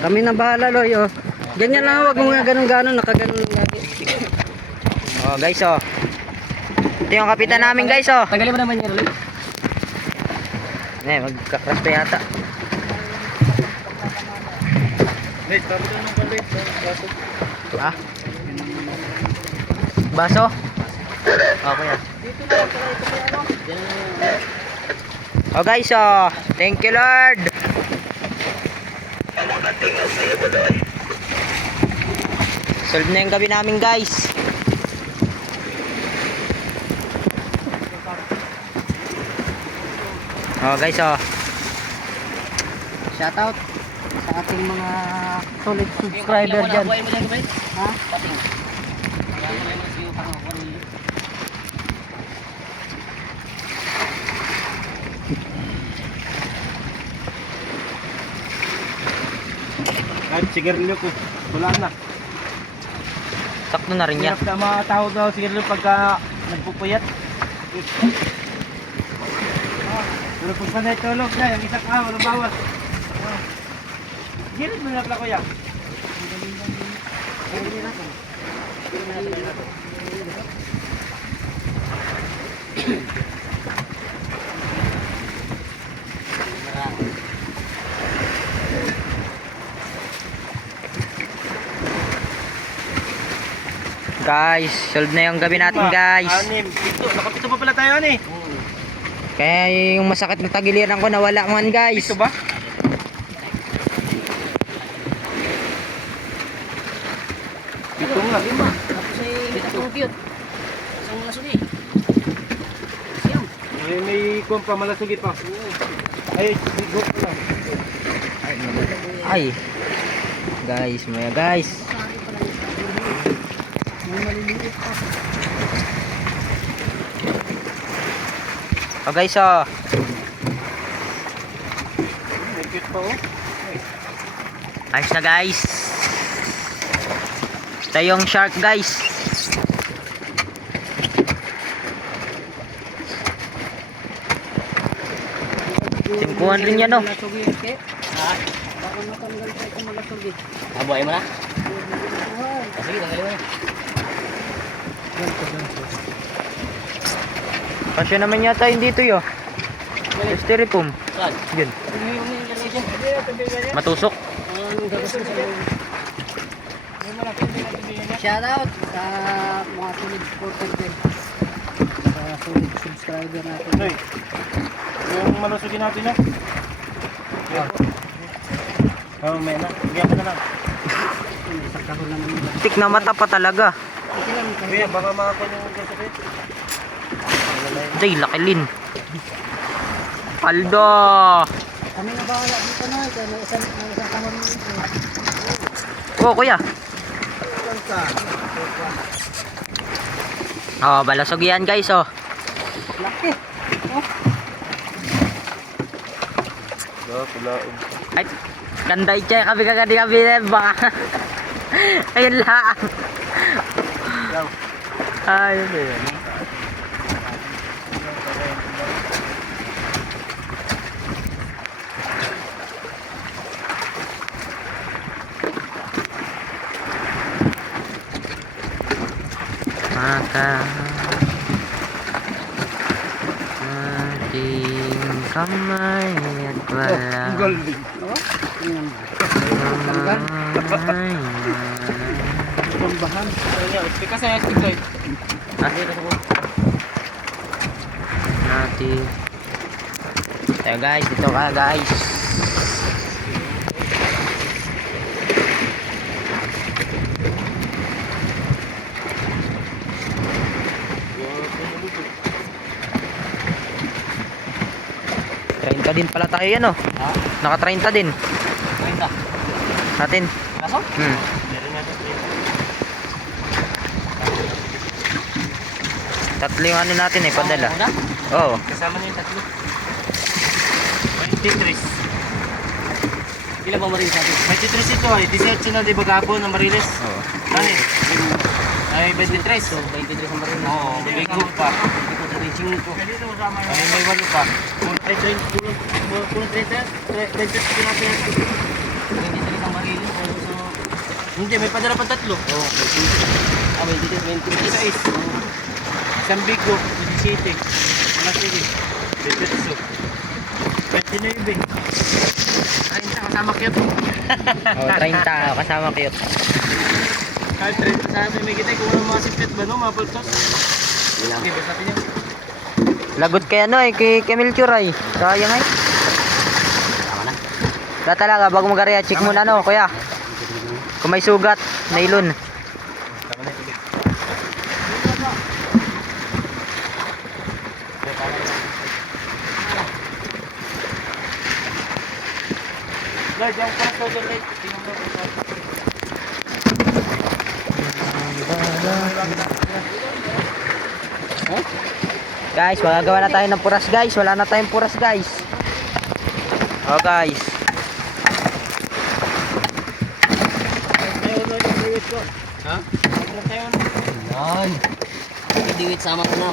Kami na bahala, Loy, oh. Ganyan lang, wag mo nga ganun-ganon, nakaganon lagi. Oh, guys, oh. Ito yung kapitan namin, guys, oh. Tanggalin mo naman yan, Loy. Magka-crash pa yata. Wait, tapos ng kalit. Ah? Baso? Okay, ah. Oh, guys, oh. Thank you, Lord. Solve na yung gabi namin, guys. Oh, guys, oh. Shout out sa ating mga solid subscriber dyan. Ha? Kahit sigarilyo ko, wala na. Sakto na rin niya. Hirap na mga tao daw sigarilyo pagka nagpupuyat. Pero pag panay tulog na, yung isa ka, walang bawas. Girit mo na pala, kuya. Guys, solve na yung gabi natin, guys. Anim. Nakapito pa pala tayo, ani. Kaya yung masakit na tagiliran ko nawala man, guys. Ito ba? Ito nga. Tapos ay compute. Isang lasugi. Siyam. May kuwan pa, malasugi pa. Ay, go pa lang. Ay. Guys, maya, guys. Oh, guys, oh. May cute pa, oh. Ayos na, guys. Ito yung shark, guys. Tingkuhan rin yan, oh. Abuhay mo na? Sige, tanggalin mo na. Kasi naman yata yun dito, yo. Styrofoam. Saan? Yun. Matusok. Shout out sa mga solid supporter din. Sa solid subscriber natin. Hoy. Yung malusugi natin, no? Oh, may na. Bigyan ko na lang. Tik na mata pa talaga. Kuya, baka makakuha yung kasakit. Jay, lakilin. Paldo. Kami na bahala dito na. Isang kamar mo dito. Oh, kuya. Oh, balasog yan, guys, oh. Laki. Ay, kanday chay kami kagadi baka. Ayun lang. Ayun yun. Maka ating kamay at wala kamay Pambahan. Speak kasi, speak tayo. natin. Tayo, guys, dito ka, guys. Din pala tayo yan, oh. Ha? Naka 30 din. 30. Natin. Kaso? Tatlo yung ano natin, eh, padala. Oo. Kasama niyo yung tatlo. 23. Ilan ba marilis natin? 23 ito ay. 18 na di ba gabo ng Mariles? Oo. Ano eh? Ay, 23. So, 23 ang marilis. Oo, may group pa. Ay, may walo pa. Ay, 20 natin. 23 Hindi, may padala pa 3. Oo. Ah, 26. Isang bigo, 17. Mga sige. 18. 29. Ay, isa kasama cute. Oh, 30 kasama cute. Kahit 30 sa atin may kita, kung walang mga sipit ba, no? Mga pultos. Okay, basta natin yan. Lagot kay ano eh, kay Melchor ay. Sayang ay. Tama na. Kaya talaga, bago mag-area, check muna ano, kuya. Kung may sugat, nailon. Tama na ito. Guys, yung parang social light. Tingnan mo ito. Guys, magagawa na tayo ng puras guys. Wala na tayong puras guys. Oh guys. Ha? Yan. Diwit sama ko na.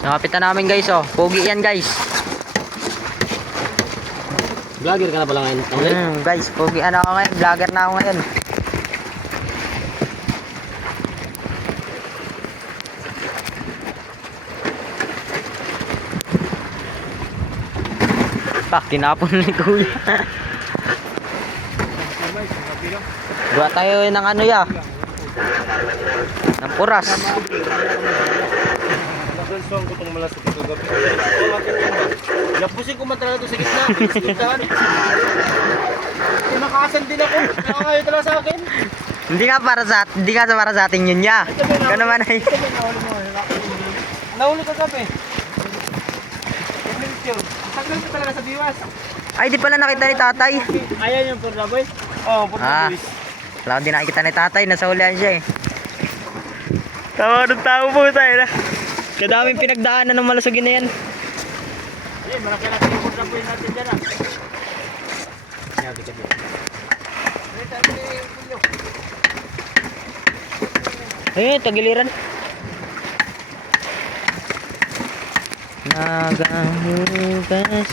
Nakapitan namin guys oh. Pogi yan guys. Vlogger ka na pala ngayon. Guys, pogi ano ako ngayon. Vlogger na ako ngayon. Tinapon ni kuya. Gawa tayo ng ano ya. Ng puras. Nagansuan ko itong malasok ito gabi. Lapusin ko man talaga ito sa gitna. Sintahan. Tinakasan din ako. Nakakayo talaga sa akin. Hindi nga para sa atin yun ya. Kaya naman ay. Nahuli ka gabi. Tagal ka talaga sa biwas. Ay, di pala nakita ni tatay. Ayan yung purla boy. Oo, purla boy. Wala ko din nakikita ni tatay. Nasa ulihan siya eh. Tawa ng tao po tayo na. Kadaming pinagdaanan ng malusugin na yan. Eh, malaki-laki yung purla boy natin dyan ah. Yabi ka dyan. Ayun, tagiliran. Nagahugas.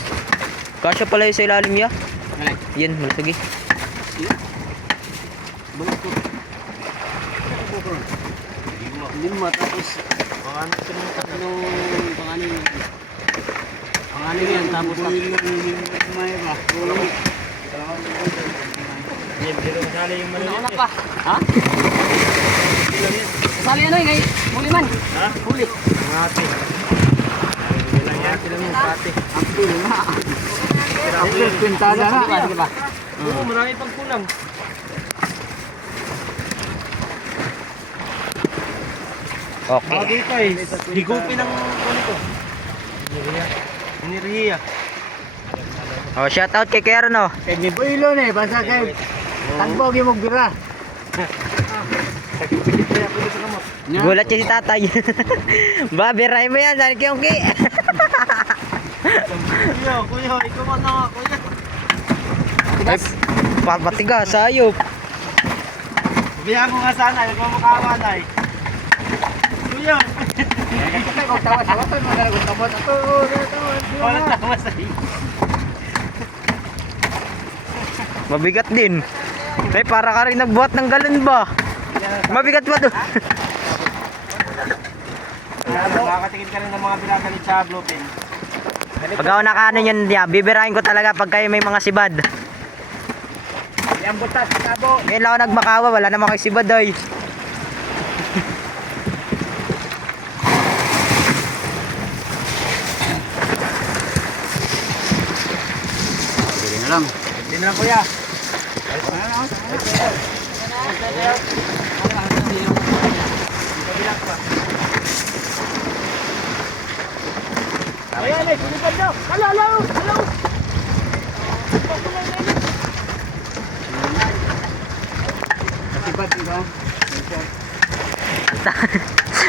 Kasya pala yung sa ilalim ya. Yan, malusugin. Lima tapos panganin yan tapos Ano pa? Ha? Sali ano ngay huli man. Ha? Huli. Mati. Bilang yan sila mo pati. Abdul na. Pintada na. Sige ba? Oo, marami pang kulang. Okay. Bagay pa eh. Higupin ang kuno ko. Iniriya. Oh, shout out kay Kero no. Kay Nibuilo na basta kay Tanbog yung magbira. Gulat siya si tatay. Babiray mo yan, saan kiyongki. Kuya, ikaw man na nga, kuya. Papatigas, ayop. Biya ko nga sana, nagmamakawa na eh. Kuya! Wala tama sa iyo. Mabigat din. Ay, para ka rin nagbuhat ng galon ba? Mabigat ba to? Nakakatingin ka rin ng mga bilaga ni Chablo, Pin. Pag ako nakaano yun, bibirahin ko talaga pag kayo may mga sibad. Yan butas, Cabo. Ngayon lang ako nagmakawa, wala naman kayo sibad ay. Sige na lang. Hindi na lang, kuya. Ayan eh, sinipad nyo. Hello! Nasipad ikaw.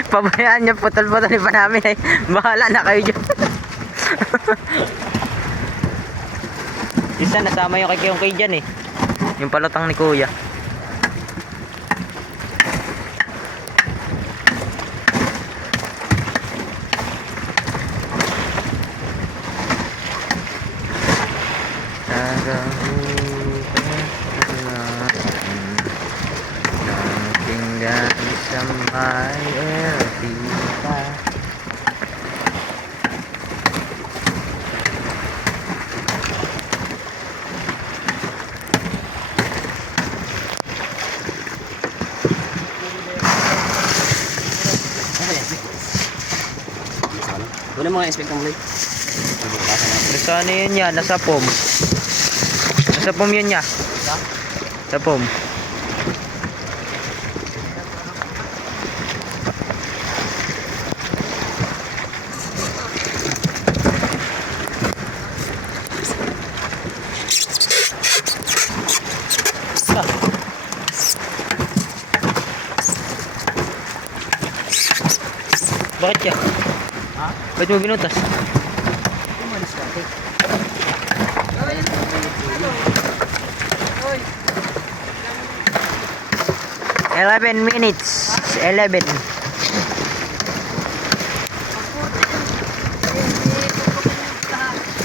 Pabayaan niyo, putol-putol pa namin ay. Bahala na kayo dyan. Isa, nasama yung kay dyan eh. Yung palutang ni kuya. tinggal sa may ertita. Wala mga inspektang mulay. Nasa ano yun yan? Nasa pom. Nasa pom yun niya. Sa pom. Bakit yan? Ha? Bakit mo binutas? Umalis ka. 11 minutes. 11.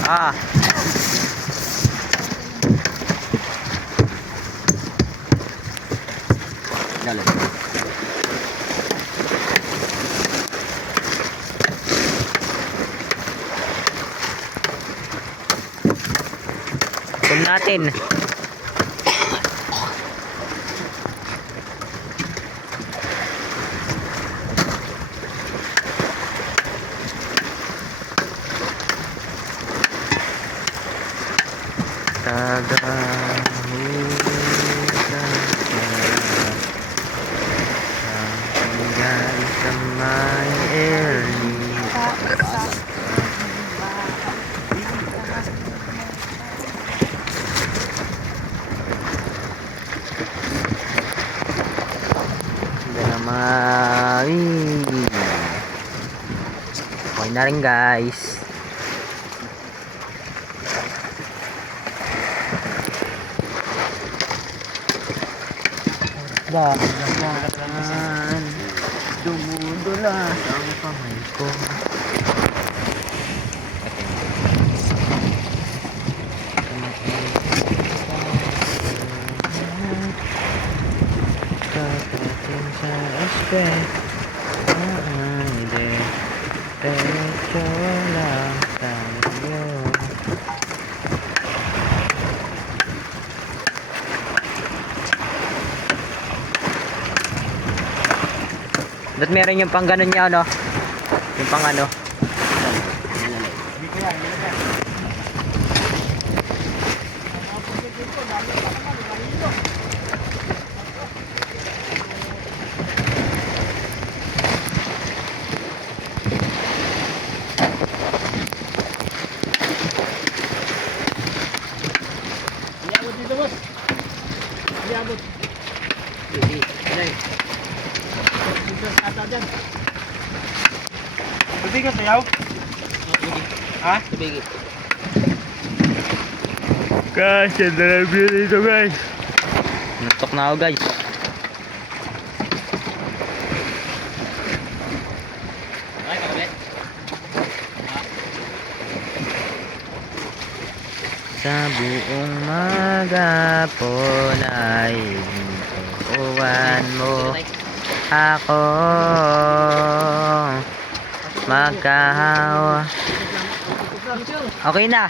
Ah. Dalan. Tum natin. Tinggal sa may ertita. Okay na rin guys. Dahan dumudula sa kamay ko. Kakating sa aspect. Diretso lang tayo. Ba't meron yung pang ganun niya, ano? Yung pang ano? Iabot dito, boss. Iabot. Ilay. Dito sa ata dyan. Tubigan sayaw? Ha? Tubig. Guys, yan na lang view dito guys. Natok na ako guys. Ay, kabit. Sa buong maghapon ay tutuwan mo ako. Magkahawa. Okay na.